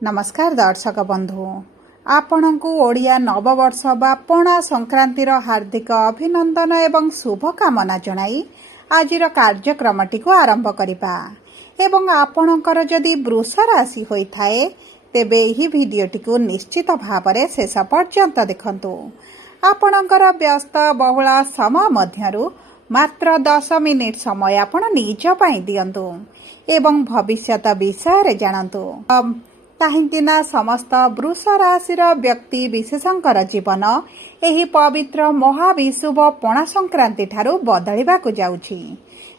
नमस्कार दर्शक बंधु आपणकु ओडिया नववर्ष बा पणा संक्रांतिर हार्दिक अभिनंदन एवं शुभकामना जणाई आजिर कार्यक्रमटी को आरंभ करिबा एवं आपणकर जदि वृष राशि होइथाए तेबे एही भिडियोटी को निश्चित भावरे शेष पर्यंत देखंतु। आपणकर व्यस्त बहुल समय मध्यरु मात्र 10 मिनिट समय आपण निज पई दियंतु एवं भविष्यत विषय रे जानंतु। काहींकिना समस्त वृष राशिर व्यक्ति विशेषंकर जीवन एही पवित्र महाविषुव पणा संक्रांति ठारू बदलिबाकु जाउछि।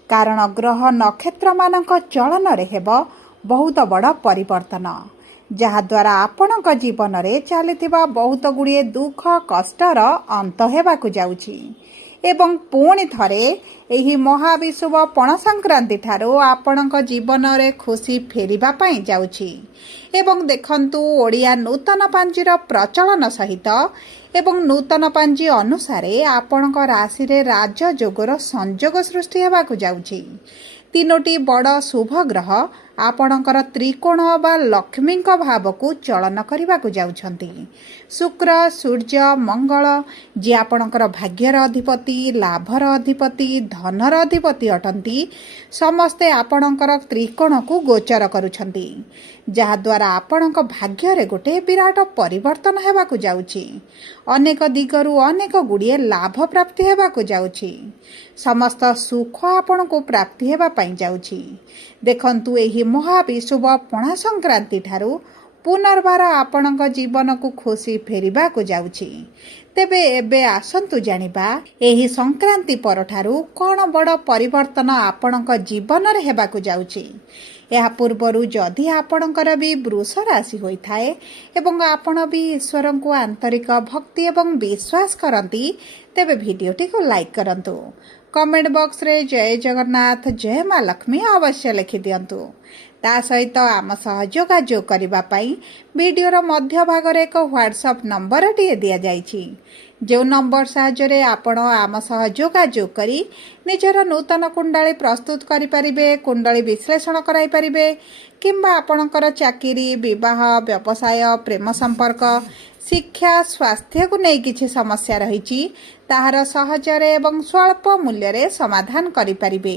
कारण ग्रह नक्षत्र मानक चलन रे हेबो बहुत बड़ परिवर्तन, जहा द्वारा आपणक जीवन रे चलिथिबा बहुत गुड़िए दुख कष्टर अंत हेबाकु जाउछि एवं पुणी थरे एही महाविषुव पणा संक्रांति ठारू आपणक जीवन रे खुशी फेरिबा पई जाउछि। एवं देखंतु ओडिया नूतन पांजीर प्रचलन सहित एवं नूतन पांजी अनुसारे आपणक राशि रे राजयोगर संयोग सृष्टि हेबाकु जाउछि। तीनोटी बड़ शुभ ग्रह आपणकर त्रिकोण बा लक्ष्मी भाव को चलन करने जाउछंती। शुक्र सूर्य मंगल जी आपणकर भाग्यर अधिपति लाभर अधिपति धनर अधिपति अटंती समस्ते आपणकर त्रिकोण को गोचर करुछंती, जहा द्वारा आपणक भाग्य रे गोटे विराट परिवर्तन हेबाकु जाउछि। अनेक दिगरु अनेक गुड़िए लाभ प्राप्ति हेबाकु जाउछि। समस्त सुख आपण को प्राप्ति हेबा पई जाउछि। देखंतु एही महाविषुव पणा संक्रांति ठारू पुनर्बार आपणक जीवन को खुशी फेरिबा को जाउछि। तेबे एबे आसंतु जानिबा एही संक्रांति परठारू कोन बड़ परिवर्तन आपणक जीवन रे हेबाकु जाउछि। या पूर्वरु जदि आपणकर भी वृष राशि होइथाए एवं आपण भी ईश्वर को आंतरिक भक्ति एवं विश्वास करंती तेबे भिडियोटी को लाइक करंतु। कमेंट बॉक्स रे जय जगन्नाथ जय मां लक्ष्मी अवश्य लिखि दियंतु। ता सहित आम सह जोगाजोग करिबा पई वीडियोर मध्य भाग रे एक व्हाट्सएप नंबर टी दिया जाइछि। जो नंबर साहाय्य आपण आम सह जोगाजोग करी निजर नूतन कुंडली प्रस्तुत करि परिबे, कुंडली विश्लेषण कराई परिबे किंबा आपणकर चाकरी विवाह व्यवसाय प्रेम संपर्क शिक्षा स्वास्थ्य को नहीं किछि समस्या रही ताहार सहजरे एवं स्वल्प मूल्य रे समाधान करि परिबे।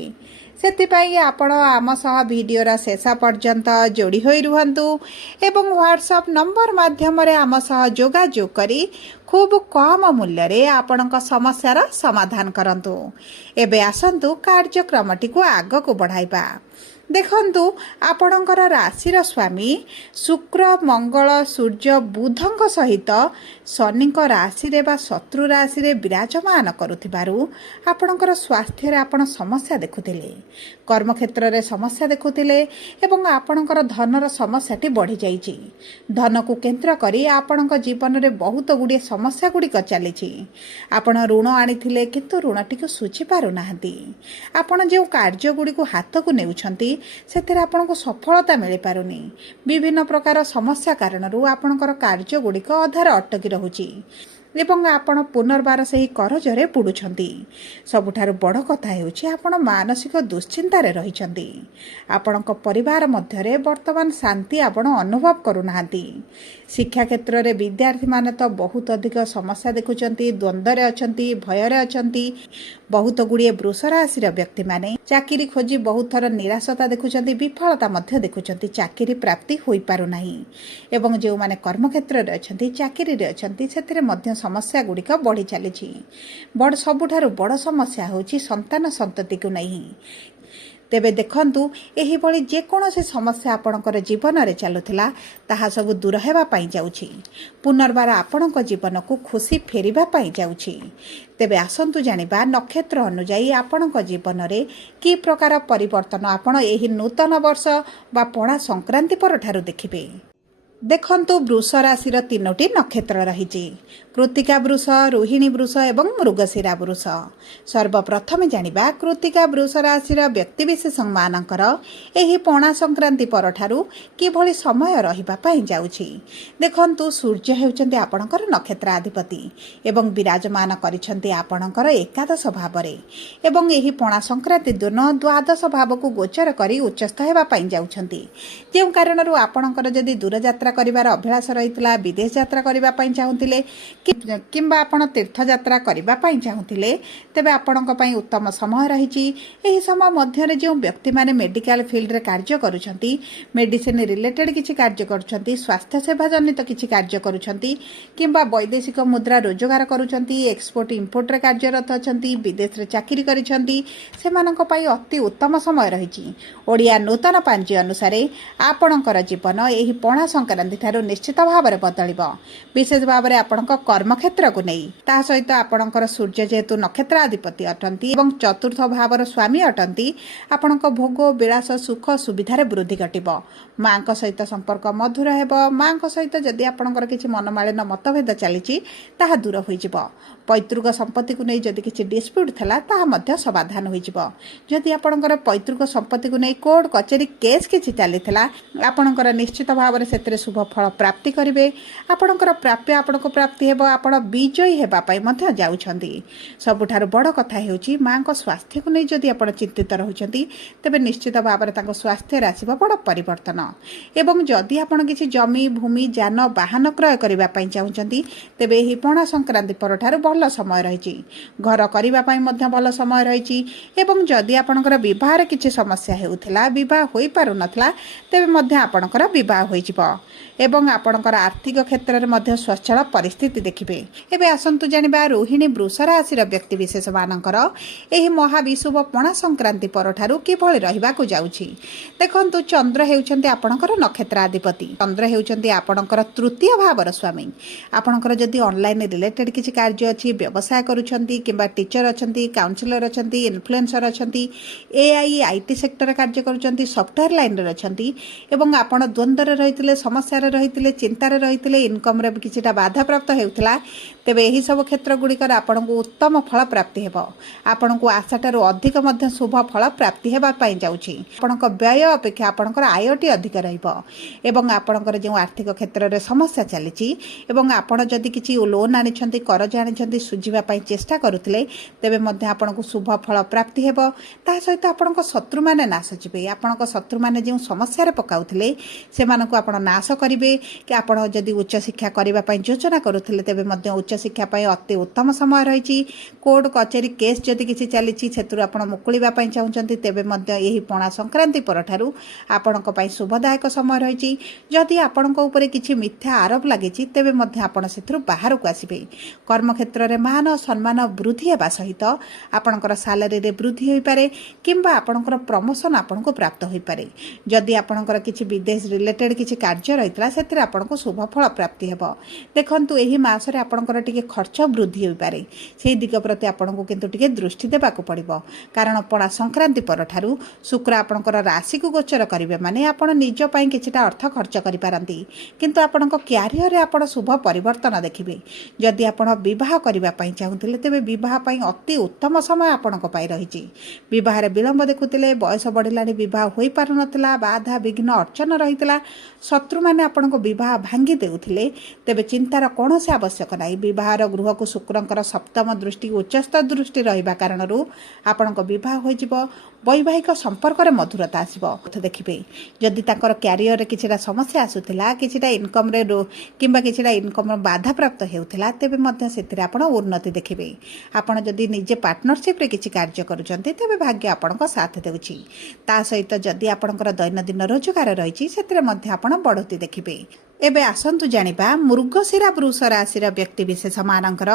सेतिपई आपण आम सह भिडियोर शेष पर्यंत जोड़ी होई रुहंतु एवं व्हाट्सएप नंबर माध्यम रे आम सह जोगाजोग करी खूब कम मूल्य रे आपणक समस्यार समाधान करंतु। एबे आसंतु कार्यक्रमटी को आग को बढ़ाइबा। देखंतु आपणकर राशिर स्वामी शुक्र मंगल सूर्य बुधंक सहित शनिक राशि रे बा शत्रु राशि रे विराजमान करुथिबारु आपणकर स्वास्थ्य रे आपण समस्या देखुथिले, कर्म क्षेत्र रे समस्या देखुथिले एवं आपणकर धनर समस्याटी बढ़ी जाइछि। धन को केंद्र करी आपणक जीवन रे बहुत गुडी समस्या गुडी चलीछि। आपण ऋण आनिथिले किंतु ऋणटी को सुझी पारु नाहंती। आपण जे कार्य गुडी को हाथ को नेउछंती सेथिरे आपनको सफलता मिल पारुनी। विभिन्न प्रकार समस्या कारणरू आपणकर कार्य गुड़िक अधार अटकी रहुछि एवं आपण पुनर्बार सही करजरे बुडुछंती। सबुठारु बड़ कथा हेउछि आपण मानसिक दुश्चिंतारे रहिछंती। आपणक परिवार मध्यरे वर्तमान शांति आपण अनुभव करूनाहांती। शिक्षा क्षेत्र रे विद्यार्थी माने तो बहुत अधिक समस्या देखुचंती, द्वंद्वरे अछंती, भयरे अछंती। बहुत गुड़िए वृष राशि व्यक्ति माने चाकरी खोजी बहुत थर निराशता देखुचंती, विफलता मध्य देखुचंती, चाकरी प्राप्ति होई पारु नाही एवं जो माने कर्म क्षेत्र रे अछंती चाकरी रे अछंती सेथिरे मध्य समस्या गुड़िक बढ़ी चली। बड़ सबुठारु बड़ समस्या होची संतान संतति को नहीं। तेबे देखंतु एही बळी जे कोनोसी समस्या आपणकर जीवन रे चालुथिला ताहा सब दूर हेबा पई जाउछि। पुनर्बार आपणक जीवन को खुशी फेरिबा पई जाउछि। तेबे आसंतु जानिबा नक्षत्र अनुसार आपणक जीवन रे की प्रकार परिवर्तन आपण एही नूतन वर्ष बा पणा संक्रांति पर ठारू देखिबे। देखंतु वृष राशिर तीनोटी नक्षत्र रहिछि, कृत्तिका वृष, रोहिणी वृष एवं मृगशिरा वृष। सर्वप्रथमे जानिबा कृत्तिका वृष राशिर व्यक्तिविशेष मानकर एही पणा संक्रांति परठारू किभଳି समय रहिबा पई जाउछि। देखंतु सूर्य हेउचंती आपणकर नक्षत्राधिपति एवं विराजमान करिसंती आपणकर एकादश भावरे एवं एही पणा संक्रांति दिन द्वादश भाव को गोचर करी उच्चस्थ हेबा पई जाउछंती। जे कारणरू आपणकर जदि दूरयात्रा ଯାତ୍ରା କରିବାର ଅଭିଳାଷ ରହିଥିଲା, ବିଦେଶ ଯାତ୍ରା କରିବା ପାଇଁ ଚାହୁଁଥିଲେ କିମ୍ବା ଆପଣ ତୀର୍ଥଯାତ୍ରା କରିବା ପାଇଁ ଚାହୁଁଥିଲେ, ତେବେ ଆପଣଙ୍କ ପାଇଁ ଉତ୍ତମ ସମୟ ରହିଛି। ଏହି ସମୟ ମଧ୍ୟରେ ଯେଉଁ ବ୍ୟକ୍ତିମାନେ ମେଡିକାଲ ଫିଲ୍ଡରେ କାର୍ଯ୍ୟ କରୁଛନ୍ତି, ମେଡିସିନ ରିଲେଟେଡ୍ କିଛି କାର୍ଯ୍ୟ କରୁଛନ୍ତି, ସ୍ୱାସ୍ଥ୍ୟ ସେବା ଜନିତ କିଛି କାର୍ଯ୍ୟ କରୁଛନ୍ତି କିମ୍ବା ବୈଦେଶିକ ମୁଦ୍ରା ରୋଜଗାର କରୁଛନ୍ତି, ଏକ୍ସପୋର୍ଟ ଇମ୍ପୋର୍ଟରେ କାର୍ଯ୍ୟରତ ଅଛନ୍ତି, ବିଦେଶରେ ଚାକିରି କରିଛନ୍ତି, ସେମାନଙ୍କ ପାଇଁ ଅତି ଉତ୍ତମ ସମୟ ରହିଛି। ଓଡ଼ିଆ ନୂତନ ପାଞ୍ଜି ଅନୁସାରେ ଆପଣଙ୍କର ଜୀବନ ଏହି ପଣା ସଂକ୍ରାନ୍ତି ଠାରୁ ନିଶ୍ଚିତ ଭାବରେ ବଦଳିବ, ବିଶେଷ ଭାବରେ ଆପଣଙ୍କ କର୍ମକ୍ଷେତ୍ରକୁ ନେଇ। ତା ସହିତ ଆପଣଙ୍କର ସୂର୍ଯ୍ୟ ଯେହେତୁ ନକ୍ଷତ୍ରାଧିପତି ଅଟନ୍ତି ଏବଂ ଚତୁର୍ଥ ଭାବର ସ୍ୱାମୀ ଅଟନ୍ତି, ଆପଣଙ୍କ ଭୋଗ ବିଳାସ ସୁଖ ସୁବିଧାରେ ବୃଦ୍ଧି ଘଟିବ। ମାଙ୍କ ସହିତ ସମ୍ପର୍କ ମଧୁର ହେବ। ମାଙ୍କ ସହିତ ଯଦି ଆପଣଙ୍କର କିଛି ମନମାଳିନ ମତଭେଦ ଚାଲିଛି ତାହା ଦୂର ହୋଇଯିବ। ପୈତୃକ ସମ୍ପତ୍ତିକୁ ନେଇ ଯଦି କିଛି ଡିସ୍ପ୍ୟୁଟ୍ ଥିଲା ତାହା ମଧ୍ୟ ସମାଧାନ ହୋଇଯିବ। ଯଦି ଆପଣଙ୍କର ପୈତୃକ ସମ୍ପତ୍ତିକୁ ନେଇ କୋର୍ଟ କଚେରୀ କେସ୍ କିଛି ଚାଲିଥିଲା, ଆପଣଙ୍କର ନିଶ୍ଚିତ ଭାବରେ ସେଥିରେ ଶୁଭ ଫଳ ପ୍ରାପ୍ତି କରିବେ। ଆପଣଙ୍କର ପ୍ରାପ୍ୟ ଆପଣଙ୍କୁ ପ୍ରାପ୍ତି ହେବ। ଆପଣ ବିଜୟୀ ହେବା ପାଇଁ ମଧ୍ୟ ଯାଉଛନ୍ତି। ସବୁଠାରୁ ବଡ଼ କଥା ହେଉଛି ମାଙ୍କ ସ୍ୱାସ୍ଥ୍ୟକୁ ନେଇ ଯଦି ଆପଣ ଚିନ୍ତିତ ରହୁଛନ୍ତି, ତେବେ ନିଶ୍ଚିତ ଭାବରେ ତାଙ୍କ ସ୍ୱାସ୍ଥ୍ୟରେ ଆସିବ ବଡ଼ ପରିବର୍ତ୍ତନ। ଏବଂ ଯଦି ଆପଣ କିଛି ଜମି ଭୂମି ଯାନ ବାହନ କ୍ରୟ କରିବା ପାଇଁ ଚାହୁଁଛନ୍ତି, ତେବେ ଏହି ପଣା ସଂକ୍ରାନ୍ତି ପରଠାରୁ ଭଲ ସମୟ ରହିଛି। ଘର କରିବା ପାଇଁ ମଧ୍ୟ ଭଲ ସମୟ ରହିଛି। ଏବଂ ଯଦି ଆପଣଙ୍କର ବିବାହରେ କିଛି ସମସ୍ୟା ହେଉଥିଲା, ବିବାହ ହୋଇପାରୁନଥିଲା, ତେବେ ମଧ୍ୟ ଆପଣଙ୍କର ବିବାହ ହୋଇଯିବ ଏବଂ ଆପଣଙ୍କର ଆର୍ଥିକ କ୍ଷେତ୍ରରେ ମଧ୍ୟ ସ୍ୱଚ୍ଛଳ ପରିସ୍ଥିତି ଦେଖିବେ। ଏବେ ଆସନ୍ତୁ ଜାଣିବା ରୋହିଣୀ ବୃଷ ରାଶିର ବ୍ୟକ୍ତିବିଶେଷମାନଙ୍କର ଏହି ମହାବିଷୁବ ପଣା ସଂକ୍ରାନ୍ତି ପରଠାରୁ କିଭଳି ରହିବାକୁ ଯାଉଛି। ଦେଖନ୍ତୁ, ଚନ୍ଦ୍ର ହେଉଛନ୍ତି ଆପଣଙ୍କର ନକ୍ଷତ୍ରାଧିପତି। ଚନ୍ଦ୍ର ହେଉଛନ୍ତି ଆପଣଙ୍କର ତୃତୀୟ ଭାବର ସ୍ୱାମୀ। ଆପଣଙ୍କର ଯଦି ଅନଲାଇନ୍ ରିଲେଟେଡ୍ କିଛି କାର୍ଯ୍ୟ ଅଛି, ବ୍ୟବସାୟ କରୁଛନ୍ତି କିମ୍ବା ଟିଚର ଅଛନ୍ତି, କାଉନସିଲର ଅଛନ୍ତି, ଇନଫ୍ଲୁଏନ୍ସର ଅଛନ୍ତି, AI IT ସେକ୍ଟରରେ କାର୍ଯ୍ୟ କରୁଛନ୍ତି, ସଫ୍ଟୱେୟାର ଲାଇନ୍ରେ ଅଛନ୍ତି ଏବଂ ଆପଣ ଦ୍ୱନ୍ଦ୍ୱରେ ରହିଥିଲେ, ସମସ୍ୟାରେ ରହିଥିଲେ, ଚିନ୍ତାରେ ରହିଥିଲେ, ଇନକମ୍ରେ କିଛିଟା ବାଧାପ୍ରାପ୍ତ ହେଉଥିଲା, ତେବେ ଏହିସବୁ କ୍ଷେତ୍ରଗୁଡ଼ିକରେ ଆପଣଙ୍କୁ ଉତ୍ତମ ଫଳ ପ୍ରାପ୍ତି ହେବ। ଆପଣଙ୍କୁ ଆଶାଠାରୁ ଅଧିକ ମଧ୍ୟ ଶୁଭ ଫଳ ପ୍ରାପ୍ତି ହେବା ପାଇଁ ଯାଉଛି। ଆପଣଙ୍କ ବ୍ୟୟ ଅପେକ୍ଷା ଆପଣଙ୍କର ଆୟଟି ଅଧିକ ରହିବ ଏବଂ ଆପଣଙ୍କର ଯେଉଁ ଆର୍ଥିକ କ୍ଷେତ୍ରରେ ସମସ୍ୟା ଚାଲିଛି ଏବଂ ଆପଣ ଯଦି କିଛି ଲୋନ୍ ଆଣିଛନ୍ତି, କରଜ ଆଣିଛନ୍ତି, ଶୁଝିବା ପାଇଁ ଚେଷ୍ଟା କରୁଥିଲେ, ତେବେ ମଧ୍ୟ ଆପଣଙ୍କୁ ଶୁଭ ଫଳ ପ୍ରାପ୍ତି ହେବ। ତା ସହିତ ଆପଣଙ୍କ ଶତ୍ରୁମାନେ ନାଶ ଯିବେ। ଆପଣଙ୍କ ଶତ୍ରୁମାନେ ଯେଉଁ ସମସ୍ୟାରେ ପକାଉଥିଲେ, ସେମାନଙ୍କୁ ଆପଣ ନାଶ କରିବେ। କି ଆପଣ ଯଦି ଉଚ୍ଚଶିକ୍ଷା କରିବା ପାଇଁ ଯୋଜନା କରୁଥିଲେ, ତେବେ ମଧ୍ୟ ଉଚ୍ଚଶିକ୍ଷା ପାଇଁ ଅତି ଉତ୍ତମ ସମୟ ରହିଛି। କୋର୍ଟ କଚେରୀ କେସ୍ ଯଦି କିଛି ଚାଲିଛି, ସେଥିରୁ ଆପଣ ମୁକୁଳିବା ପାଇଁ ଚାହୁଁଛନ୍ତି, ତେବେ ମଧ୍ୟ ଏହି ପଣା ସଂକ୍ରାନ୍ତି ପରଠାରୁ ଆପଣଙ୍କ ପାଇଁ ଶୁଭଦାୟକ ସମୟ ରହିଛି। ଯଦି ଆପଣଙ୍କ ଉପରେ କିଛି ମିଥ୍ୟା ଆରୋପ ଲାଗିଛି, ତେବେ ମଧ୍ୟ ଆପଣ ସେଥିରୁ ବାହାରକୁ ଆସିବେ। କର୍ମକ୍ଷେତ୍ରରେ ମାନ ସମ୍ମାନ ବୃଦ୍ଧି ହେବା ସହିତ ଆପଣଙ୍କର ସାଲାରୀରେ ବୃଦ୍ଧି ହୋଇପାରେ କିମ୍ବା ଆପଣଙ୍କର ପ୍ରମୋସନ୍ ଆପଣଙ୍କୁ ପ୍ରାପ୍ତ ହୋଇପାରେ। ଯଦି ଆପଣଙ୍କର କିଛି ବିଦେଶ ରିଲେଟେଡ୍ କିଛି କାର୍ଯ୍ୟ ରହିଥିଲା, ସେଥିରେ ଆପଣଙ୍କୁ ଶୁଭ ଫଳ ପ୍ରାପ୍ତି ହେବ। ଦେଖନ୍ତୁ, ଏହି ମାସରେ ଆପଣଙ୍କର ଟିକେ ଖର୍ଚ୍ଚ ବୃଦ୍ଧି ହୋଇପାରେ। ସେହି ଦିଗ ପ୍ରତି ଆପଣଙ୍କୁ କିନ୍ତୁ ଟିକେ ଦୃଷ୍ଟି ଦେବାକୁ ପଡ଼ିବ, କାରଣ ପଣା ସଂକ୍ରାନ୍ତି ପରଠାରୁ ଶୁକ୍ର ଆପଣଙ୍କର ରାଶିକୁ ଗୋଚର କରିବେ, ମାନେ ଆପଣ ନିଜ ପାଇଁ କିଛିଟା ଅର୍ଥ ଖର୍ଚ୍ଚ କରିପାରନ୍ତି, କିନ୍ତୁ ଆପଣଙ୍କ କ୍ୟାରିୟରରେ ଆପଣ ଶୁଭ ପରିବର୍ତ୍ତନ ଦେଖିବେ। ଯଦି ଆପଣ ବିବାହ କରିବା ପାଇଁ ଚାହୁଁଥିଲେ, ତେବେ ବିବାହ ପାଇଁ ଅତି ଉତ୍ତମ ସମୟ ଆପଣଙ୍କ ପାଇଁ ରହିଛି। ବିବାହରେ ବିଳମ୍ବ ଦେଖୁଥିଲେ, ବୟସ ବଢ଼ିଲାଣି, ବିବାହ ହୋଇପାରୁନଥିଲା, ବାଧା ବିଘ୍ନ ଅର୍ଚ୍ଚନ ରହିଥିଲା, ଶତ୍ରୁମାନେ ଆପଣଙ୍କ ବିବାହ ଭାଙ୍ଗି ଦେଉଥିଲେ, ତେବେ ଚିନ୍ତାର କୌଣସି ଆବଶ୍ୟକ ନାହିଁ। ବିବାହର ଗୃହକୁ ଶୁକ୍ରଙ୍କର ସପ୍ତମ ଦୃଷ୍ଟି ଉଚ୍ଚସ୍ଥ ଦୃଷ୍ଟି ରହିବା କାରଣରୁ ଆପଣଙ୍କ ବିବାହ ହୋଇଯିବ। ବୈବାହିକ ସମ୍ପର୍କରେ ମଧୁରତା ଆସିବ। ଦେଖିବେ, ଯଦି ତାଙ୍କର କ୍ୟାରିୟରରେ କିଛିଟା ସମସ୍ୟା ଆସୁଥିଲା, କିଛିଟା ଇନକମ୍ରେ କିମ୍ବା କିଛିଟା ଇନକମ୍ର ବାଧାପ୍ରାପ୍ତ ହେଉଥିଲା, ତେବେ ମଧ୍ୟ ସେଥିରେ ଆପଣ ଉନ୍ନତି ଦେଖିବେ। ଆପଣ ଯଦି ନିଜେ ପାର୍ଟନରସିପ୍ରେ କିଛି କାର୍ଯ୍ୟ କରୁଛନ୍ତି, ତେବେ ଭାଗ୍ୟ ଆପଣଙ୍କ ସାଥ ଦେଉଛି। ତା ସହିତ ଯଦି ଆପଣଙ୍କର ଦୈନନ୍ଦିନ ରୋଜଗାର ରହିଛି, ସେଥିରେ ମଧ୍ୟ ଆପଣ ବଢ଼ୋତ୍ତି ଦେଖିବେ। ଏବେ ଆସନ୍ତୁ ଜାଣିବା ମୃଗଶିରା ବୃଷ ରାଶିର ବ୍ୟକ୍ତିବିଶେଷମାନଙ୍କର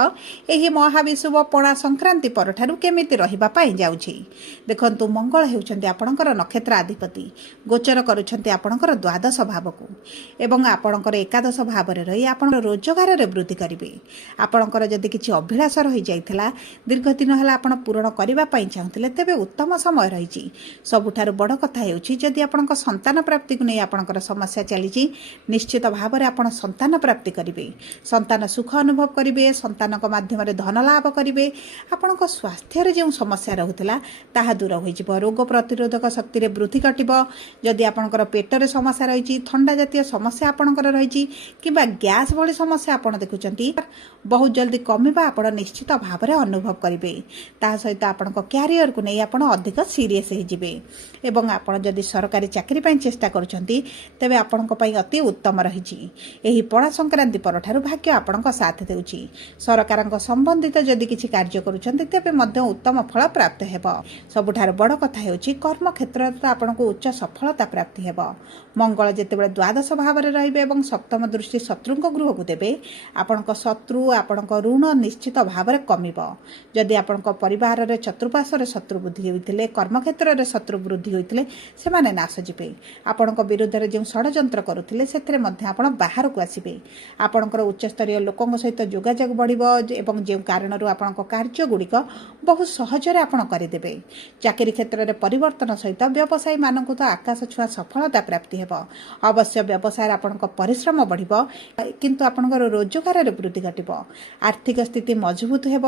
ଏହି ମହାବିଷୁବ ପଣା ସଂକ୍ରାନ୍ତି ପରଠାରୁ କେମିତି ରହିବା ପାଇଁ ଯାଉଛି। ଦେଖନ୍ତୁ, ମଙ୍ଗଳ ହେଉଛନ୍ତି ଆପଣଙ୍କର ନକ୍ଷତ୍ରାଧିପତି। ଗୋଚର କରୁଛନ୍ତି ଆପଣଙ୍କର ଦ୍ୱାଦଶ ଭାବକୁ ଏବଂ ଆପଣଙ୍କର ଏକାଦଶ ଭାବରେ ରହି ଆପଣଙ୍କର ରୋଜଗାରରେ ବୃଦ୍ଧି କରିବେ। ଆପଣଙ୍କର ଯଦି କିଛି ଅଭିଳାଷ ରହିଯାଇଥିଲା, ଦୀର୍ଘ ଦିନ ହେଲା ଆପଣ ପୂରଣ କରିବା ପାଇଁ ଚାହୁଁଥିଲେ, ତେବେ ଉତ୍ତମ ସମୟ ରହିଛି। ସବୁଠାରୁ ବଡ଼ କଥା ହେଉଛି, ଯଦି ଆପଣଙ୍କ ସନ୍ତାନ ପ୍ରାପ୍ତିକୁ ନେଇ ଆପଣଙ୍କର ସମସ୍ୟା ଚାଲିଛି, ନିଶ୍ଚିତ ଭାବରେ ଆପଣ ସନ୍ତାନ ପ୍ରାପ୍ତି କରିବେ। ସନ୍ତାନ ସୁଖ ଅନୁଭବ କରିବେ। ସନ୍ତାନଙ୍କ ମାଧ୍ୟମରେ ଧନ ଲାଭ କରିବେ। ଆପଣଙ୍କ ସ୍ୱାସ୍ଥ୍ୟରେ ଯେଉଁ ସମସ୍ୟା ରହୁଥିଲା, ତାହା ଦୂର ହୋଇଯିବ। ଆସିବ, ରୋଗ ପ୍ରତିରୋଧକ ଶକ୍ତିରେ ବୃଦ୍ଧି ଘଟିବ। ଯଦି ଆପଣଙ୍କର ପେଟରେ ସମସ୍ୟା ରହିଛି, ଥଣ୍ଡା ଜାତୀୟ ସମସ୍ୟା ଆପଣଙ୍କର ରହିଛି କିମ୍ବା ଗ୍ୟାସ୍ ଭଳି ସମସ୍ୟା ଆପଣ ଦେଖୁଛନ୍ତି, ବହୁତ ଜଲ୍ଦି କମିବା ଆପଣ ନିଶ୍ଚିତ ଭାବରେ ଅନୁଭବ କରିବେ। ତା ସହିତ ଆପଣଙ୍କ କ୍ୟାରିୟରକୁ ନେଇ ଆପଣ ଅଧିକ ସିରିୟସ୍ ହେଇଯିବେ ଏବଂ ଆପଣ ଯଦି ସରକାରୀ ଚାକିରି ପାଇଁ ଚେଷ୍ଟା କରୁଛନ୍ତି ତେବେ ଆପଣଙ୍କ ପାଇଁ ଅତି ଉତ୍ତମ ରହିଛି। ଏହି ପଣା ସଂକ୍ରାନ୍ତି ପରଠାରୁ ଭାଗ୍ୟ ଆପଣଙ୍କ ସାଥ ଦେଉଛି। ସରକାରଙ୍କ ସମ୍ବନ୍ଧିତ ଯଦି କିଛି କାର୍ଯ୍ୟ କରୁଛନ୍ତି ତେବେ ମଧ୍ୟ ଉତ୍ତମ ଫଳ ପ୍ରାପ୍ତ ହେବ। ସବୁଠାରୁ ବଡ଼ କଥା ହେଉଛି କର୍ମକ୍ଷେତ୍ରରେ ତ ଆପଣଙ୍କୁ ଉଚ୍ଚ ସଫଳତା ପ୍ରାପ୍ତି ହେବ। ମଙ୍ଗଳ ଯେତେବେଳେ ଦ୍ୱାଦଶ ଭାବରେ ରହିବେ ଏବଂ ସପ୍ତମ ଦୃଷ୍ଟି ଶତ୍ରୁଙ୍କ ଗୃହକୁ ଦେବେ, ଆପଣଙ୍କ ଶତ୍ରୁ ଆପଣଙ୍କ ଋଣ ନିଶ୍ଚିତ ଭାବରେ କମିବ। ଯଦି ଆପଣଙ୍କ ପରିବାରରେ ଚତୁଃପାର୍ଶ୍ୱରେ ଶତ୍ରୁ ବୃଦ୍ଧି ହୋଇଥିଲେ, କର୍ମକ୍ଷେତ୍ରରେ ଶତ୍ରୁ ବୃଦ୍ଧି ହୋଇଥିଲେ, ସେମାନେ ନାଶ ଯିବେ। ଆପଣଙ୍କ ବିରୁଦ୍ଧରେ ଯେଉଁ ଷଡ଼ଯନ୍ତ୍ର କରୁଥିଲେ ସେଥିରେ ମଧ୍ୟ ଆପଣ ବାହାରକୁ ଆସିବେ। ଆପଣଙ୍କର ଉଚ୍ଚସ୍ତରୀୟ ଲୋକଙ୍କ ସହିତ ଯୋଗାଯୋଗ ବଢ଼ିବ ଏବଂ ଯେଉଁ କାରଣରୁ ଆପଣଙ୍କ କାର୍ଯ୍ୟଗୁଡ଼ିକ ବହୁ ସହଜରେ ଆପଣ କରିଦେବେ। ଚାକିରି କ୍ଷେତ୍ରରେ ପରିବର୍ତ୍ତନ ସହିତ ବ୍ୟବସାୟୀମାନଙ୍କୁ ତ ଆକାଶ ଛୁଆଁ ସଫଳତା ପ୍ରାପ୍ତି ହେବ। ଅବଶ୍ୟ ବ୍ୟବସାୟରେ ଆପଣଙ୍କ ପରିଶ୍ରମ ବଢ଼ିବ କିନ୍ତୁ ଆପଣଙ୍କର ରୋଜଗାରରେ ବୃଦ୍ଧି ଘଟିବ। ଆର୍ଥିକ ସ୍ଥିତି ମଜବୁତ ହେବ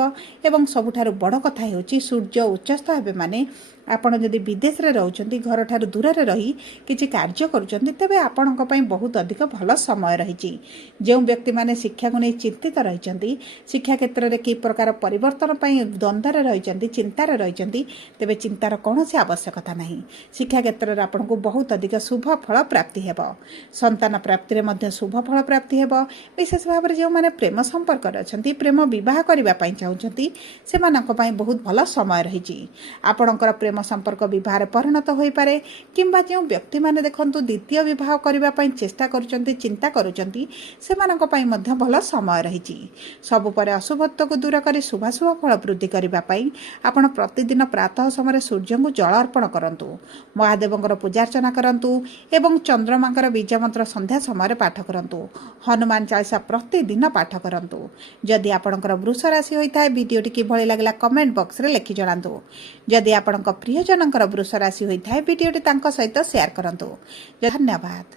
ଏବଂ ସବୁଠାରୁ ବଡ଼ କଥା ହେଉଛି ସୂର୍ଯ୍ୟ ଉଚ୍ଚସ୍ଥ ହେବେ ମାନେ ଆପଣ ଯଦି ବିଦେଶରେ ରହୁଛନ୍ତି, ଘରଠାରୁ ଦୂରରେ ରହି କିଛି କାର୍ଯ୍ୟ କରୁଛନ୍ତି ତେବେ ଆପଣଙ୍କ ପାଇଁ ବହୁତ ଅଧିକ ଭଲ ସମୟ ରହିଛି। ଯେଉଁ ବ୍ୟକ୍ତିମାନେ ଶିକ୍ଷାକୁ ନେଇ ଚିନ୍ତିତ ରହିଛନ୍ତି, ଶିକ୍ଷା କ୍ଷେତ୍ରରେ କି ପ୍ରକାର ପରିବର୍ତ୍ତନ ପାଇଁ ଦ୍ୱନ୍ଦ୍ୱରେ ରହିଛନ୍ତି, ଚିନ୍ତାରେ ରହିଛନ୍ତି, ତେବେ ଚିନ୍ତାର କୌଣସି ଆବଶ୍ୟକତା ନାହିଁ। ଶିକ୍ଷା କ୍ଷେତ୍ରରେ ଆପଣଙ୍କୁ ବହୁତ ଅଧିକ ଶୁଭ ଫଳ ପ୍ରାପ୍ତି ହେବ। ସନ୍ତାନ ପ୍ରାପ୍ତିରେ ମଧ୍ୟ ଶୁଭ ଫଳ ପ୍ରାପ୍ତି ହେବ। ବିଶେଷ ଭାବରେ ଯେଉଁମାନେ ପ୍ରେମ ସମ୍ପର୍କରେ ଅଛନ୍ତି, ପ୍ରେମ ବିବାହ କରିବା ପାଇଁ ଚାହୁଁଛନ୍ତି, ସେମାନଙ୍କ ପାଇଁ ବହୁତ ଭଲ ସମୟ ରହିଛି। ଆପଣଙ୍କର ପ୍ରେମ ସମ୍ପର୍କ ବିବାହରେ ପରିଣତ ହୋଇପାରେ କିମ୍ବା ଯେଉଁ ବ୍ୟକ୍ତିମାନେ ଦେଖନ୍ତୁ ଦ୍ୱିତୀୟ ବିବାହ କରିବା ପାଇଁ ଚେଷ୍ଟା କରୁଛନ୍ତି, ଚିନ୍ତା କରୁଛନ୍ତି, ସେମାନଙ୍କ ପାଇଁ ମଧ୍ୟ ଭଲ ସମୟ ରହିଛି। ସବୁ ପରେ ଅଶୁଭତ୍ୱକୁ ଦୂର କରି ଶୁଭାଶୁଭ ଫଳ ବୃଦ୍ଧି କରିବା ପାଇଁ ଆପଣ ପ୍ରତିଦିନ ପ୍ରାତଃ ସମୟରେ ସୂର୍ଯ୍ୟଙ୍କୁ ଜଳ ଅର୍ପଣ କରନ୍ତୁ, ମହାଦେବଙ୍କର ପୂଜାର୍ଚ୍ଚନା କରନ୍ତୁ ଏବଂ ଚନ୍ଦ୍ରମାଙ୍କର ବୀଜମନ୍ତ୍ର ସନ୍ଧ୍ୟା ସମୟରେ ପାଠ କରନ୍ତୁ। ହନୁମାନ ଚାଳିଶା ପ୍ରତିଦିନ ପାଠ କରନ୍ତୁ। ଯଦି ଆପଣଙ୍କର ବୃଷ ରାଶି ହୋଇଥାଏ, ଭିଡ଼ିଓଟି କିଭଳି ଲାଗିଲା କମେଣ୍ଟ ବକ୍ସରେ ଲେଖି ଜଣାନ୍ତୁ। ଯଦି ଆପଣଙ୍କ ପ୍ରିୟଜନଙ୍କର ବୃଷ ରାଶି ହୋଇଥାଏ, ଭିଡ଼ିଓଟି ତାଙ୍କ ସହିତ ସେୟାର କରନ୍ତୁ। ଧନ୍ୟବାଦ।